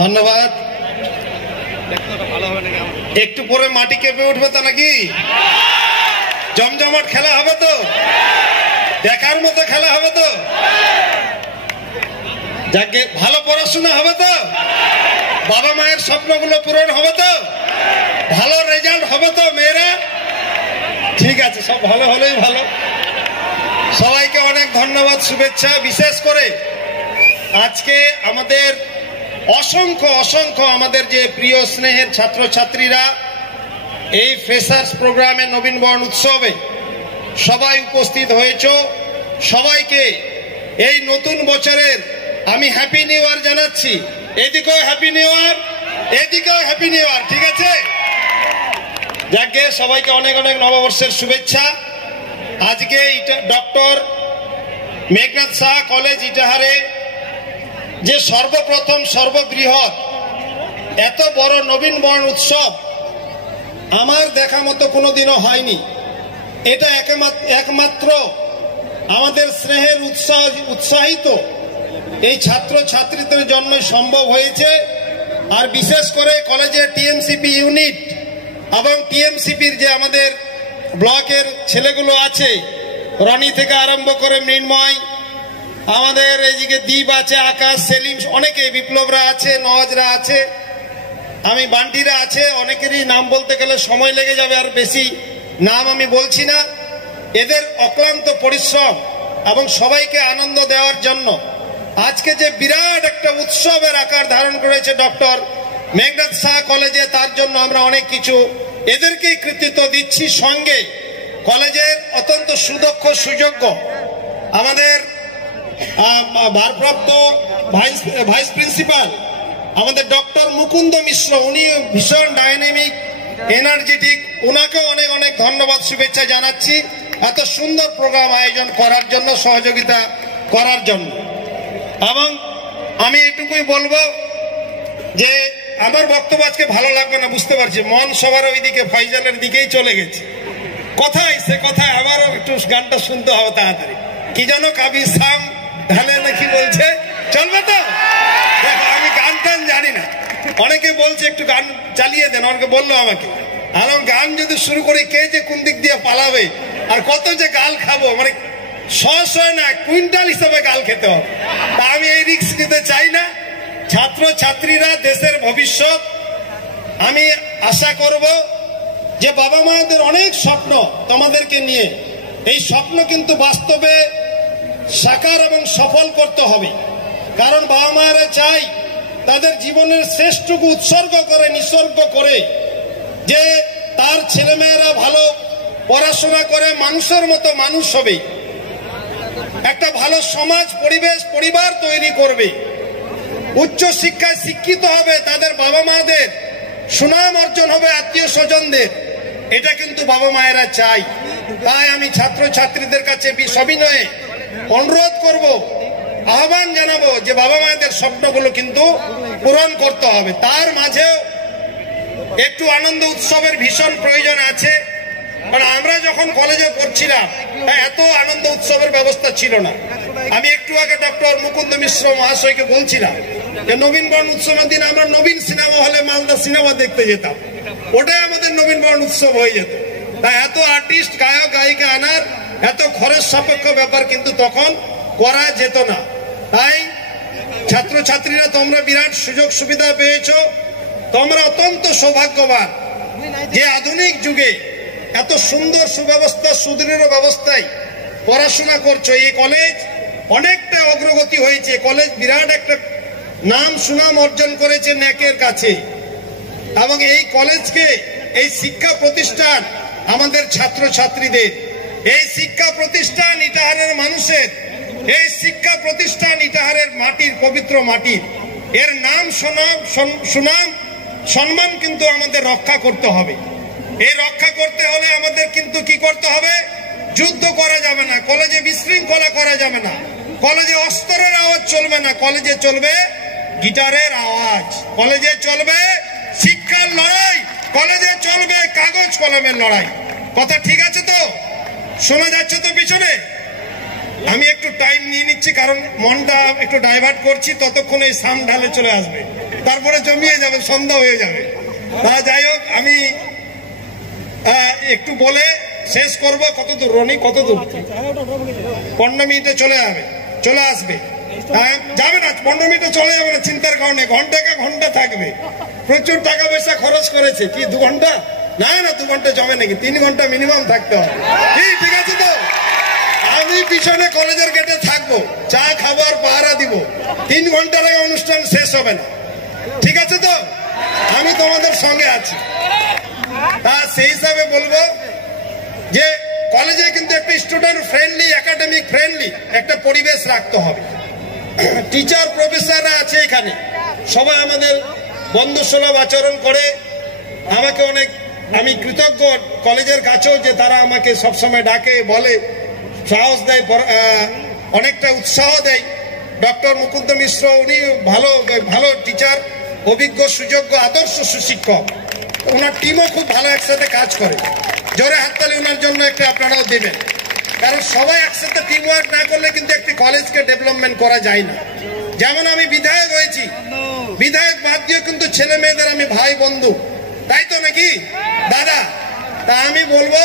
ধন্যবাদ। একটু পরে মাটি কেঁপে উঠবে তো নাকি? জমজমাট খেলা হবে তো? দেখার মতো খেলা হবে তো? যাকে ভালো পড়াশোনা হবে তো? বাবা মায়ের স্বপ্নগুলো পূরণ হবে তো? ভালো রেজাল্ট হবে তো মেয়েরা? ঠিক আছে, সব ভালো হলেই ভালো। সবাইকে অনেক ধন্যবাদ, শুভেচ্ছা। বিশেষ করে আজকে আমাদের অসংখ্য অসংখ্য আমাদের যে প্রিয় স্নেহের ছাত্রছাত্রীরা এই ফ্রেশার্স প্রোগ্রামে নবীন বরণ উৎসবে সবাই উপস্থিত হয়েছে, সবাইকে এই নতুন বছরের আমি হ্যাপি নিউ ইয়ার জানাচ্ছি। এদিকেও হ্যাপি নিউ ইয়ার, এদিকেও হ্যাপি নিউ ইয়ার। ঠিক আছে, যাকে সবাইকে অনেক অনেক নববর্ষের শুভেচ্ছা। আজকে ডক্টর মেঘনাদ সাহা কলেজ ইটাহারে যে সর্বপ্রথম সর্ববৃহৎ এত বড় নবীন বরণ উৎসব আমার দেখা মতো কোনোদিনও হয়নি। এটা একমাত্র আমাদের স্নেহের উৎসাহিত এই ছাত্র ছাত্রীদের জন্য সম্ভব হয়েছে। আর বিশেষ করে কলেজের টিএমসিপি ইউনিট এবং টিএমসিপির যে আমাদের ব্লকের ছেলেগুলো আছে, রনি থেকে আরম্ভ করে মৃন্ময়, আমাদের এইদিকে দ্বীপ আছে, আকাশ, সেলিম, অনেকে, বিপ্লবরা আছে, নওয়াজরা আছে, আমি বান্টিরা আছে, অনেকেরই নাম বলতে গেলে সময় লেগে যাবে, আর বেশি নাম আমি বলছি না। এদের অক্লান্ত পরিশ্রম এবং সবাইকে আনন্দ দেওয়ার জন্য আজকে যে বিরাট একটা উৎসবের আকার ধারণ করেছে ডক্টর মেঘনাদ সাহা কলেজে, তার জন্য আমরা অনেক কিছু এদেরকেই কৃতিত্ব দিচ্ছি। সঙ্গে কলেজের অত্যন্ত সুদক্ষ সুযোগ্য আমাদের ভারপ্রাপ্ত ভাইস প্রিন্সিপাল আমাদের ডক্টর মুকুন্দ মিশ্র, উনি ভীষণ ডাইনামিক, এনার্জেটিক, ওনাকেও অনেক অনেক ধন্যবাদ, শুভেচ্ছা জানাচ্ছি এত সুন্দর প্রোগ্রাম আয়োজন করার জন্য, সহযোগিতা করার জন্য। এবং আমি এটুকুই বলবো যে আমার বক্তব্য আজকে ভালো লাগবে না, বুঝতে পারছি, মন সবার ওইদিকে ফয়জালের দিকেই চলে গেছে। কোথায় সে কথায় আবারও একটু গানটা শুনতে হবে তাড়াতাড়ি। কি যেন কাবি সাম ঢালে নাকি বলছে, চলবে তো? দেখো আমি গান টান জানি না, অনেকে বলছে একটু গান চালিয়ে দেন, অনেকে বললো আমাকে, আর গান যদি শুরু করি কে যে কোন দিক দিয়ে পালাবে আর কত যে গাল খাবো, মানে শয় না কুইন্টাল হিসাবে গাল খেতে হবে। তা আমি এই রিস্ক নিতে চাই না। ছাত্র ছাত্রীরা দেশের ভবিষ্যৎ। আমি আশা করব যে বাবা মাদের অনেক স্বপ্ন তোমাদেরকে নিয়ে, এই স্বপ্ন কিন্তু বাস্তবে সাকার এবং সফল করতে হবে। কারণ বাবা মায়েরা চাই তাদের জীবনের শ্রেষ্ঠটুকু উৎসর্গ করে, নিঃসর্গ করে, যে তার ছেলেমেয়েরা ভালো পড়াশোনা করে মানুষের মতো মানুষ হবে, একটা ভালো সমাজ পরিবেশ পরিবার তৈরি করবে, উচ্চ শিক্ষায় শিক্ষিত হবে, তাদের বাবা মাদের সুনাম অর্জন হবে, আত্মীয় স্বজনদের। এটা কিন্তু বাবা মায়েরা চাই। তাই আমি ছাত্র ছাত্রীদের কাছে সবিনয়ে অনুরোধ করব, আহ্বান জানাবো যে বাবা মায়েদের স্বপ্নগুলো কিন্তু পূরণ করতে হবে। তার মাঝেও একটু আনন্দ উৎসবের ভীষণ প্রয়োজন আছে। কারণ আমরা যখন কলেজে পড়ছিলাম এত আনন্দ উৎসবের ব্যবস্থা ছিল না। আমি একটু আগে ডক্টর মুকুন্দ মিশ্র মহাশয়কে বলছিলাম যে নবীন বরণ উৎসবের দিন আমরা নবীন সিনেমা হলে মালদা সিনেমা দেখতে যেতাম, ওটাই আমাদের নবীন বরণ উৎসব হয়ে যেত। তাই এত আর্টিস্ট, গায়ক গায়িকা আনার এত খরচ সাপেক্ষ ব্যাপার কিন্তু তখন করা যেত না। তাই ছাত্রছাত্রীরা তোমরা বিরাট সুযোগ সুবিধা পেয়েছ, তোমরা অত্যন্ত সৌভাগ্যবান যে আধুনিক যুগে এত সুন্দর সুব্যবস্থা, সুদৃঢ় ব্যবস্থায় পড়াশোনা করছো। এই কলেজ অনেকটা অগ্রগতি হয়েছে, কলেজ বিরাট একটা নাম সুনাম অর্জন করেছে ন্যাকের কাছে। এবং এই কলেজকে, এই শিক্ষা প্রতিষ্ঠান আমাদের ছাত্রছাত্রীদের, এই শিক্ষা প্রতিষ্ঠান ইটাহারের মানুষের, এই শিক্ষা প্রতিষ্ঠান ইটাহারের মাটির, পবিত্র মাটির, এর নাম সুনাম সম্মান কিন্তু আমাদের রক্ষা করতে হবে। এই রক্ষা করতে হলে আমাদের কিন্তু কি করতে হবে? যুদ্ধ করা যাবে না, কলেজে বিশৃঙ্খলা করা যাবে না, কলেজে অস্ত্রের আওয়াজ চলবে না, কলেজে চলবে গিটারের আওয়াজ, কলেজে চলবে শিক্ষার লড়াই, কলেজে চলবে কাগজ কলমের লড়াই। কথা ঠিক আছে তো? শোনা যাচ্ছে তো পিছনে? আমি একটু টাইম নিয়ে নিচ্ছি কারণ মনটা একটু ডাইভার্ট করছি, ততক্ষণ এই সাম ঢালে চলে আসবে। তারপরে জমিয়ে যাবে, সন্ধ্যা হয়ে যাবে। তা যাই হোক, আমি একটু বলে শেষ করব। কত দূর রনি, কত দূর? 15 মিনিটে চলে আসবে। যাবে না, 15 মিনিটে চলে যাবে না, চিন্তার কারণে ঘন্টাকে ঘন্টা থাকবে। প্রচুর টাকা পয়সা খরচ করেছে। কি 2 ঘন্টা? না 2 ঘন্টা জমে নাকি, 3 ঘন্টা মিনিমাম থাকতে হবে। ঠিক আছে তো? আমি পিছনে কলেজের গেটে থাকবো, চা খাবার পাহারা দিব। 3 ঘন্টার আগে অনুষ্ঠান শেষ হবে না, ঠিক আছে তো? আমি তোমাদের সঙ্গে আছি। তা সেই হিসাবে বলবো যে কলেজে কিন্তু একটা স্টুডেন্ট ফ্রেন্ডলি, একাডেমিক ফ্রেন্ডলি একটা পরিবেশ রাখতে হবে। টিচার প্রফেসররা আছে এখানে, সবাই আমাদের বন্ধুসুলভ আচরণ করে। আমাকে আমি কৃতজ্ঞ কলেজের কাছেও যে তারা আমাকে সবসময় ডাকে, বলে, সাহস দেয়, অনেকটা উৎসাহ দেয়। ডক্টর মুকুন্দ মিশ্র উনি ভালো টিচার, অভিজ্ঞ, সুযোগ্য, আদর্শ সুশিক্ষক। ওনার টিমও খুব ভালো একসাথে কাজ করে। জোরে হাততালি ওনার জন্য একটা আপনারাও দেবেন, কারণ সবাই একসাথে টিম ওয়ার্ক না করলে কিন্তু একটি কলেজকে ডেভেলপমেন্ট করা যায় না। যেমন আমি বিধায়ক হয়েছি, বিধায়ক বাদ দিয়ে কিন্তু ছেলে মেয়েদের আমি ভাই বন্ধু, তাই তো নাকি দাদা? তা আমি বলবো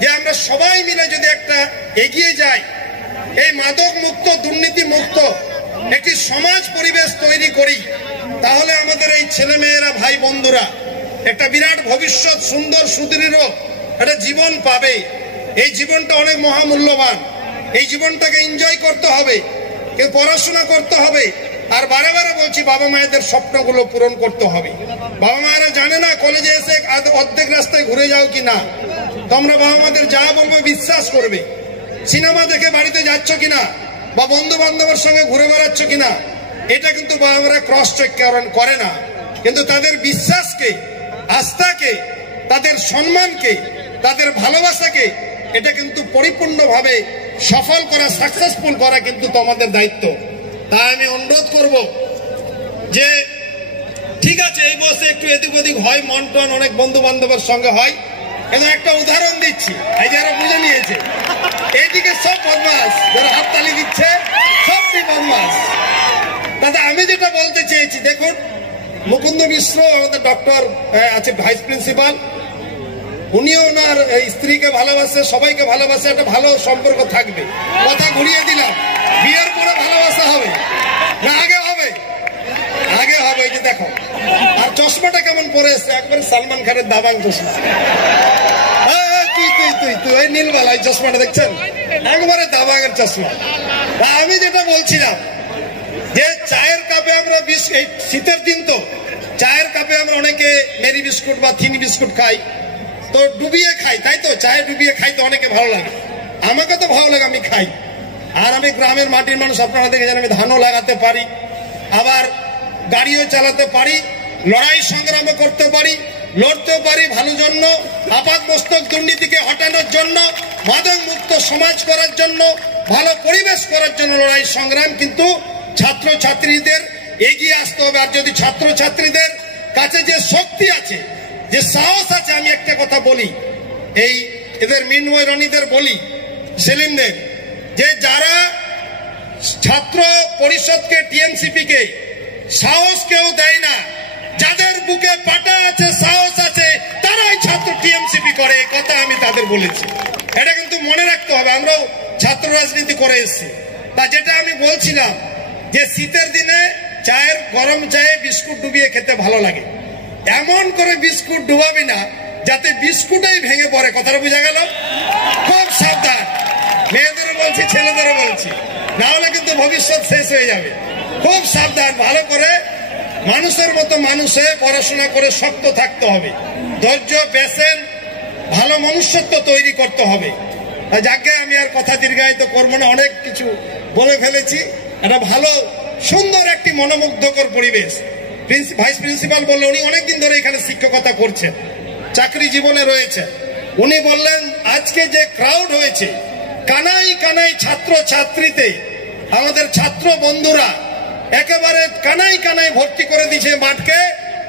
যে আমরা সবাই মিলে যদি একটা এগিয়ে যাই, এই মাদক মুক্ত, দুর্নীতি মুক্ত একটি সমাজ পরিবেশ তৈরি করি, তাহলে আমাদের এই ছেলে মেয়েরা, ভাই বন্ধুরা একটা বিরাট ভবিষ্যৎ, সুন্দর সুদৃঢ় একটা জীবন পাবে। এই জীবনটা অনেক মহামূল্যবান। এই জীবনটাকে এনজয় করতে হবে, কেউ পড়াশোনা করতে হবে। আর বারে বারে বলছি, বাবা মায়েদের স্বপ্নগুলো পূরণ করতে হবে। বাবা মায়েরা জানে না কলেজে এসে অর্ধেক রাস্তায় ঘুরে যাও কি না। তোমরা বাবা মাদের যা বলবে বিশ্বাস করবে। সিনেমা দেখে বাড়িতে যাচ্ছ কিনা, বা বন্ধু বান্ধবের সঙ্গে ঘুরে বেড়াচ্ছ কিনা, এটা কিন্তু বাবা মারা ক্রস চেক করে না। কিন্তু তাদের বিশ্বাসকে, আস্থাকে, তাদের সম্মানকে, তাদের ভালোবাসাকে এটা কিন্তু পরিপূর্ণভাবে সফল করা, সাকসেসফুল করা কিন্তু তোমাদের দায়িত্ব। তাই আমি অনুরোধ করব যে ঠিক আছে, এই বসে একটু এদিক ওদিক হয়, মন টন অনেক বন্ধু বান্ধবের সঙ্গে হয়, কিন্তু একটা উদাহরণ দিচ্ছি, এই যারা বুঝে নিয়েছে, এইদিকে সব বদমাস, যারা হাততালি দিচ্ছে সবটি বদমাস। দাদা আমি যেটা বলতে চেয়েছি, দেখুন মুকুন্দ মিশ্র আমাদের ডক্টর আছে, ভাইস প্রিন্সিপাল, উনিও ওনার স্ত্রীকে ভালোবাসে, সবাইকে ভালোবাসে, একটা ভালো সম্পর্ক থাকবে। কথা ঘুরিয়ে দিলাম, বিয়ের পরে ভালোবাসা হবে না আগে হবে? আগে হবে। এই যে দেখো, আর চশমাটা কেমন পরে এসছে, একবারে সালমান খানের দাবাং চশমা। তুই এই নীলবালা এই চশমাটা দেখছেন, একবারে দাবাঙের চশমা। আমি যেটা বলছিলাম যে চায়ের কাপে আমরা এই শীতের দিন তো চায়ের কাপে আমরা অনেকে মেরি বিস্কুট বা থিন বিস্কুট খাই, তো ডুবিয়ে খাই, তাই তো? চায়ে ডুবিয়ে খাই তো অনেকে ভালো লাগে, আমাকে তো ভালো লাগে, আমি খাই। আর আমি গ্রামের মাটির মানুষ, আপনারা দেখেছেন আমি ধানও লাগাতে পারি, আবার গাড়িও চালাতে পারি, লড়াই সংগ্রামও করতে পারি, লড়তেও পারি ভালো জন্য, আপাত মস্তক দুর্নীতিকে হটানোর জন্য, মাদক মুক্ত সমাজ করার জন্য, ভালো পরিবেশ করার জন্য লড়াই সংগ্রাম। কিন্তু ছাত্র ছাত্রীদের এগিয়ে আসতে হবে। আর যদি ছাত্র ছাত্রীদের কাছে যে শক্তি আছে, যে সাহস আছে, আমি একটা কথা বলি, এই এদের মিনময় রনিদের বলি, সেলিমদের, যে যারা ছাত্র পরিষদকে, টিএমসিপি কে সাহস কেউ দেয় না, যাদের বুকে পাটা আছে, সাহস আছে, তারাই ছাত্র টিএমসিপি করে, এই কথা আমি তাদের বলেছি। এটা কিন্তু মনে রাখতে হবে, আমরাও ছাত্র রাজনীতি করে এসেছি। তা যেটা আমি বলছিলাম যে শীতের দিনে চায়ের, গরম চায়ে বিস্কুট ডুবিয়ে খেতে ভালো লাগে, এমন করে বিস্কুট ডুবাবি না যাতে বিস্কুটই ভেঙে পড়ে। কথাটা বোঝা গেল? খুব সাবধান, মেয়েদেরও বলছি, ছেলেদেরও বলছি, না হলে কিন্তু ভবিষ্যৎ শেষ হয়ে যাবে। খুব সাবধান, ভালো করে মানুষের মতো মানুষে পড়াশোনা করে শক্ত থাকতে হবে, ধৈর্য, পেশেন্স, ভালো মনুষ্যত্ব তৈরি করতে হবে। যাকে আমি আর কথা দীর্ঘায়িত করবো না, অনেক কিছু বলে ফেলেছি। একটা ভালো সুন্দর একটি মনোমুগ্ধকর পরিবেশ। ভাইস প্রিন্সিপাল বললেন, উনি অনেকদিন ধরে এখানে শিক্ষকতা করছেন, চাকরি জীবনে রয়েছে। উনি বললেন আজকে যে ক্রাউড হয়েছে, কানাই কানাই ছাত্র ছাত্রীতে, আমাদের ছাত্র বন্ধুরা একেবারে কানাই কানাই ভর্তি করে দিয়েছে মাঠকে।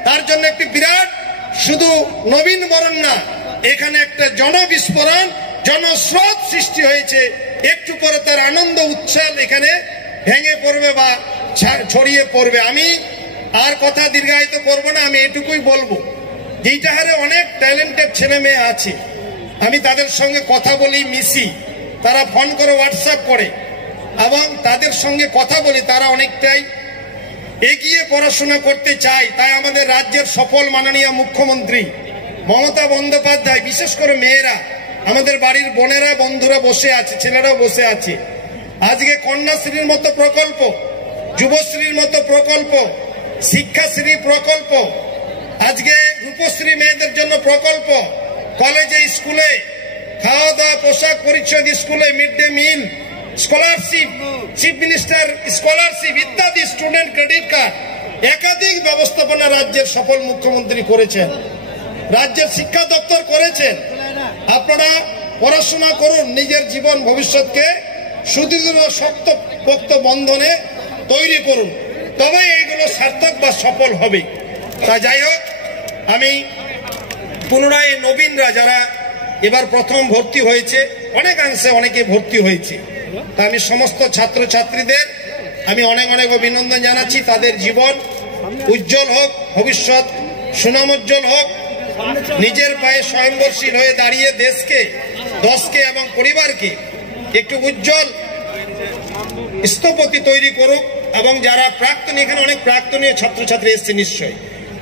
তার জন্য একটি বিরাট, শুধু নবীন বরণ না, এখানে একটা জনবিস্ফোরণ, জনস্রোত সৃষ্টি হয়েছে। একটু পরে তার আনন্দ উচ্ছ্বাস এখানে ভেঙে পড়বে বা ছড়িয়ে পড়বে। আমি আর কথা দীর্ঘায়িত করব না, আমি এটুকুই বলবো যে ইটাহারে অনেক ট্যালেন্টেড ছেলে মেয়ে আছে, আমি তাদের সঙ্গে কথা বলি, মিশি, তারা ফোন করে, হোয়াটসঅ্যাপ করে, এবং তাদের সঙ্গে কথা বলি, তারা অনেকটাই এগিয়ে পড়াশোনা করতে চায়। তাই আমাদের রাজ্যের সফল মাননীয় মুখ্যমন্ত্রী মমতা বন্দ্যোপাধ্যায়, বিশেষ করে মেয়েরা, আমাদের বাড়ির বোনেরা, বন্ধুরা বসে আছে, ছেলেরাও বসে আছে, আজকে কন্যাশ্রীর মতো প্রকল্প, যুবশ্রীর মতো প্রকল্প, শিক্ষাশ্রী প্রকল্প, আজকে রূপশ্রী মেয়েদের জন্য প্রকল্প, কলেজে স্কুলে খাওয়া দাওয়া, পোশাক পরিচ্ছদ, স্কুলে mid day meal, scholarship, chief minister scholarship ইত্যাদি, স্টুডেন্ট ক্রেডিট কার্ড, একাধিক ব্যবস্থাপনা রাজ্যের সফল মুখ্যমন্ত্রী করেছেন, রাজ্যের শিক্ষা দপ্তর করেছেন। আপনারা পড়াশোনা করুন, নিজের জীবন ভবিষ্যৎকে সুদৃঢ় শক্তপোক্ত বন্ধনে তৈরি করুন, তবে এইগুলো সার্থক বা সফল হবে। তা যাই হোক, আমি পুনরায় নবীনরা যারা এবার প্রথম ভর্তি হয়েছে, অনেকাংশে অনেকে ভর্তি হয়েছে, তা আমি সমস্ত ছাত্রছাত্রীদের আমি অনেক অনেক অভিনন্দন জানাচ্ছি। তাদের জীবন উজ্জ্বল হোক, ভবিষ্যৎ সুনামোজ্জ্বল হোক, নিজের পায়ে স্বয়ংবর্ষীর হয়ে দাঁড়িয়ে দেশকে, দশকে এবং পরিবারকে একটু উজ্জ্বল স্থপতি তৈরি করুক। এবং যারা প্রাক্তনী, এখানে অনেক প্রাক্তনীয় ছাত্রছাত্রী এসছে, নিশ্চয়ই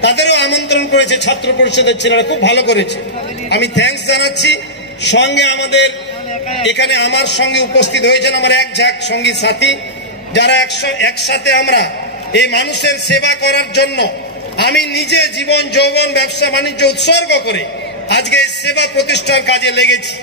তাদেরও আমন্ত্রণ করেছে ছাত্র পরিষদের ছেলেরা, খুব ভালো করেছে, আমি থ্যাঙ্কস জানাচ্ছি। সঙ্গে আমাদের এখানে আমার সঙ্গে উপস্থিত হয়েছেন আমার এক ঝাঁক সঙ্গী সাথী, যারা একসাথে আমরা এই মানুষের সেবা করার জন্য, আমি নিজে জীবন যৌবন ব্যবসা বাণিজ্য উৎসর্গ করে আজকে এই সেবা প্রতিষ্ঠার কাজে লেগেছি।